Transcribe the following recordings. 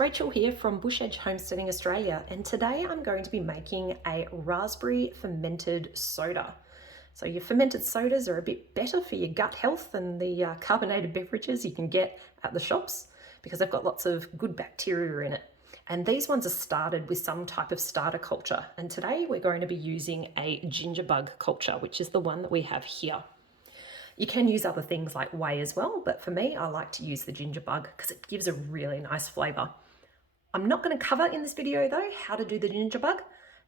Rachel here from Bush Edge Homesteading Australia, and today I'm going to be making a raspberry fermented soda. So your fermented sodas are a bit better for your gut health than the carbonated beverages you can get at the shops because they've got lots of good bacteria in it. And these ones are started with some type of starter culture. And today we're going to be using a ginger bug culture, which is the one that we have here. You can use other things like whey as well, but for me, I like to use the ginger bug because it gives a really nice flavour. I'm not going to cover in this video though how to do the ginger bug.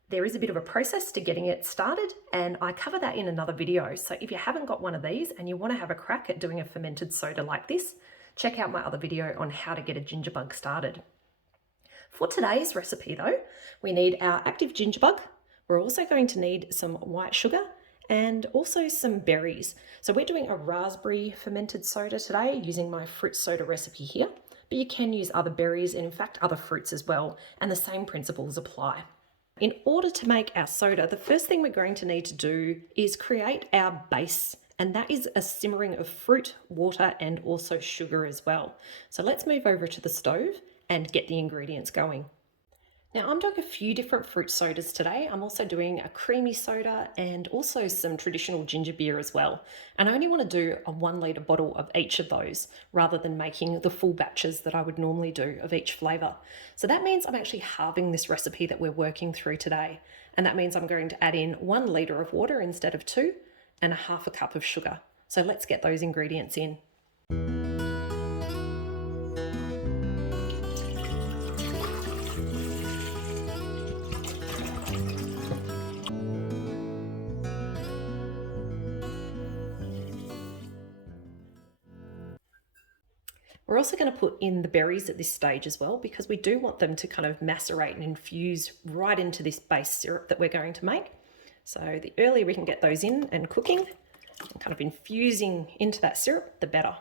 There is a bit of a process to getting it started, and I cover that in another video. So if you haven't got one of these and you want to have a crack at doing a fermented soda like this, check out my other video on how to get a ginger bug started. For today's recipe though, we need our active ginger bug. We're also going to need some white sugar and also some berries. So we're doing a raspberry fermented soda today using my fruit soda recipe here, but you can use other berries and in fact other fruits as well, and the same principles apply. In order to make our soda, the first thing we're going to need to do is create our base, and that is a simmering of fruit, water, and also sugar as well. So let's move over to the stove and get the ingredients going. Now I'm doing a few different fruit sodas today. I'm also doing a creamy soda and also some traditional ginger beer as well. And I only want to do a 1 litre bottle of each of those rather than making the full batches that I would normally do of each flavour. So that means I'm actually halving this recipe that we're working through today. And that means I'm going to add in 1 litre of water instead of 2 and a half a cup of sugar. So let's get those ingredients in. We're also going to put in the berries at this stage as well because we do want them to kind of macerate and infuse right into this base syrup that we're going to make. So the earlier we can get those in and cooking and kind of infusing into that syrup, the better.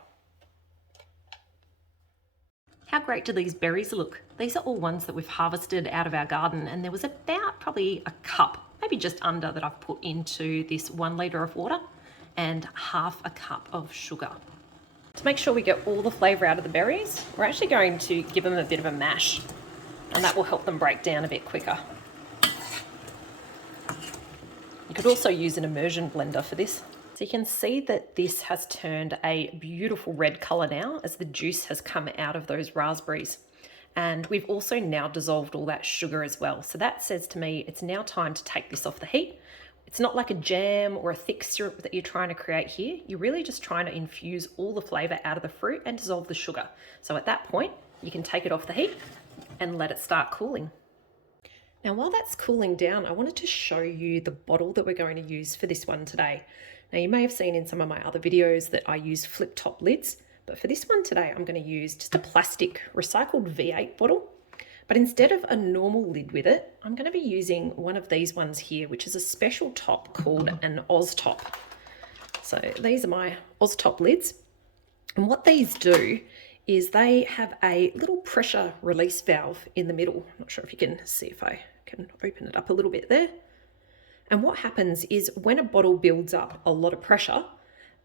How great do these berries look? These are all ones that we've harvested out of our garden, and there was about probably a cup, maybe just under, that I've put into this 1 litre of water and half a cup of sugar. To make sure we get all the flavour out of the berries, we're actually going to give them a bit of a mash, and that will help them break down a bit quicker. You could also use an immersion blender for this. So you can see that this has turned a beautiful red colour now as the juice has come out of those raspberries. And we've also now dissolved all that sugar as well. So that says to me it's now time to take this off the heat. It's not like a jam or a thick syrup that you're trying to create here. You're really just trying to infuse all the flavour out of the fruit and dissolve the sugar. So at that point, you can take it off the heat and let it start cooling. Now, while that's cooling down, I wanted to show you the bottle that we're going to use for this one today. Now, you may have seen in some of my other videos that I use flip top lids, but for this one today, I'm going to use just a plastic recycled V8 bottle. But instead of a normal lid with it, I'm going to be using one of these ones here, which is a special top called an Oz top. So these are my Oz top lids. And what these do is they have a little pressure release valve in the middle. I'm not sure if you can see if I can open it up a little bit there. And what happens is when a bottle builds up a lot of pressure,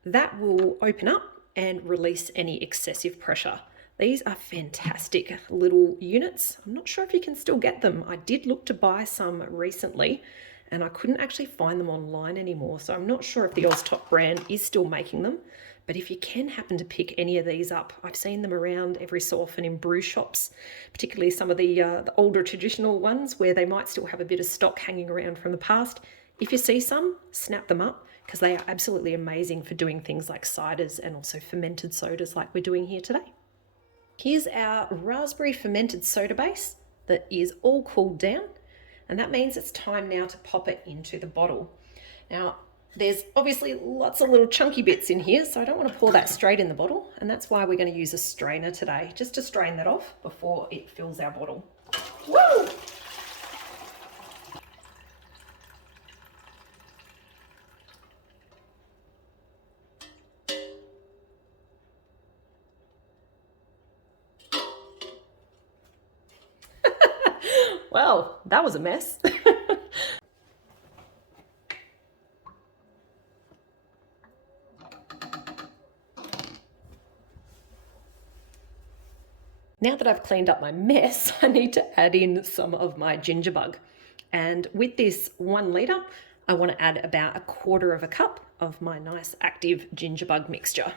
that will open up and release any excessive pressure. These are fantastic little units. I'm not sure if you can still get them. I did look to buy some recently and I couldn't actually find them online anymore. So I'm not sure if the Oztop brand is still making them, but if you can happen to pick any of these up, I've seen them around every so often in brew shops, particularly some of the older traditional ones where they might still have a bit of stock hanging around from the past. If you see some, snap them up because they are absolutely amazing for doing things like ciders and also fermented sodas like we're doing here today. Here's our raspberry fermented soda base that is all cooled down, and that means it's time now to pop it into the bottle. Now, there's obviously lots of little chunky bits in here, so I don't want to pour that straight in the bottle, and that's why we're going to use a strainer today, just to strain that off before it fills our bottle. Woo! Well, that was a mess. Now that I've cleaned up my mess, I need to add in some of my ginger bug. And with this 1 litre, I want to add about 1/4 of a cup of my nice active ginger bug mixture.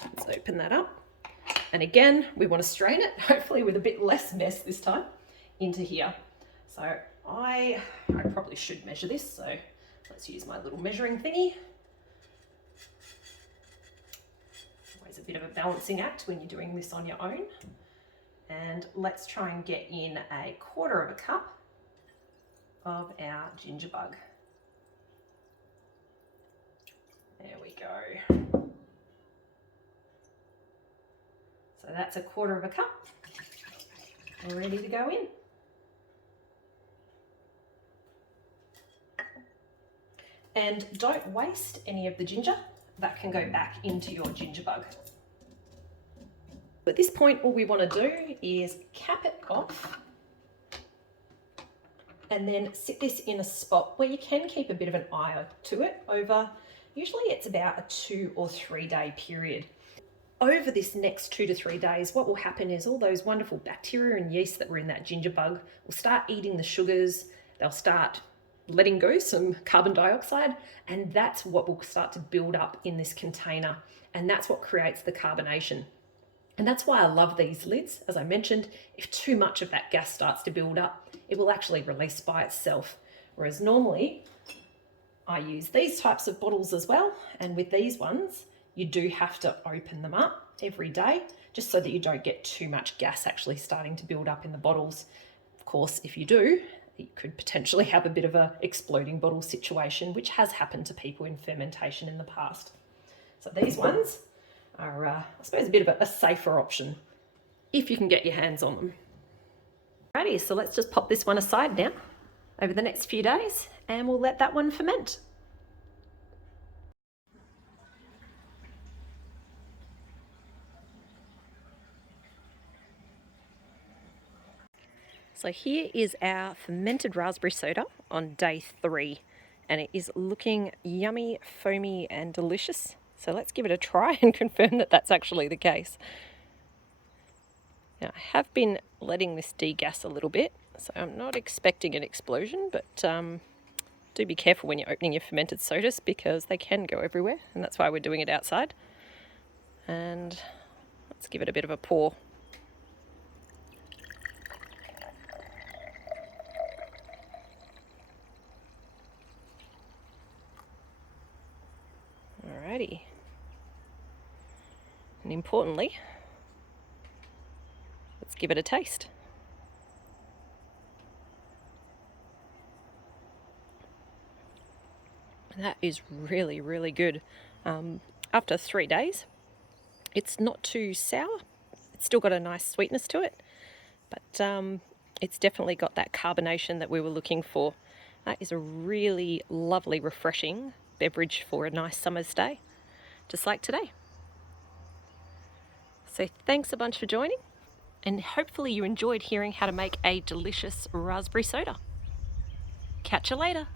Let's open that up. And again, we want to strain it, hopefully with a bit less mess this time, into here. So I probably should measure this, so let's use my little measuring thingy. Always a bit of a balancing act when you're doing this on your own. And let's try and get in 1/4 of a cup of our ginger bug. There we go. So that's 1/4 of a cup, all ready to go in. And don't waste any of the ginger. That can go back into your ginger bug. At this point, all we want to do is cap it off and then sit this in a spot where you can keep a bit of an eye to it over, usually it's about a 2 or 3 day period. Over this next 2 to 3 days, what will happen is all those wonderful bacteria and yeast that were in that ginger bug will start eating the sugars, they'll start letting go some carbon dioxide, and that's what will start to build up in this container, and that's what creates the carbonation. And that's why I love these lids. As I mentioned, if too much of that gas starts to build up, it will actually release by itself. Whereas normally, I use these types of bottles as well, and with these ones, you do have to open them up every day, just so that you don't get too much gas actually starting to build up in the bottles. Of course, if you do, you could potentially have a bit of a exploding bottle situation, which has happened to people in fermentation in the past. So these ones are, I suppose, a bit of a safer option if you can get your hands on them. Alrighty, so let's just pop this one aside now over the next few days, and we'll let that one ferment. So here is our fermented raspberry soda on day 3, and it is looking yummy, foamy and delicious. So let's give it a try and confirm that that's actually the case. Now, I have been letting this degas a little bit, so I'm not expecting an explosion, but do be careful when you're opening your fermented sodas because they can go everywhere, and that's why we're doing it outside. And let's give it a bit of a pour. Alrighty. And importantly, let's give it a taste. That is really, really good. After 3 days, it's not too sour. It's still got a nice sweetness to it, but it's definitely got that carbonation that we were looking for. That is a really lovely, refreshing beverage for a nice summer's day, just like today. So thanks a bunch for joining, and hopefully you enjoyed hearing how to make a delicious raspberry soda. Catch you later.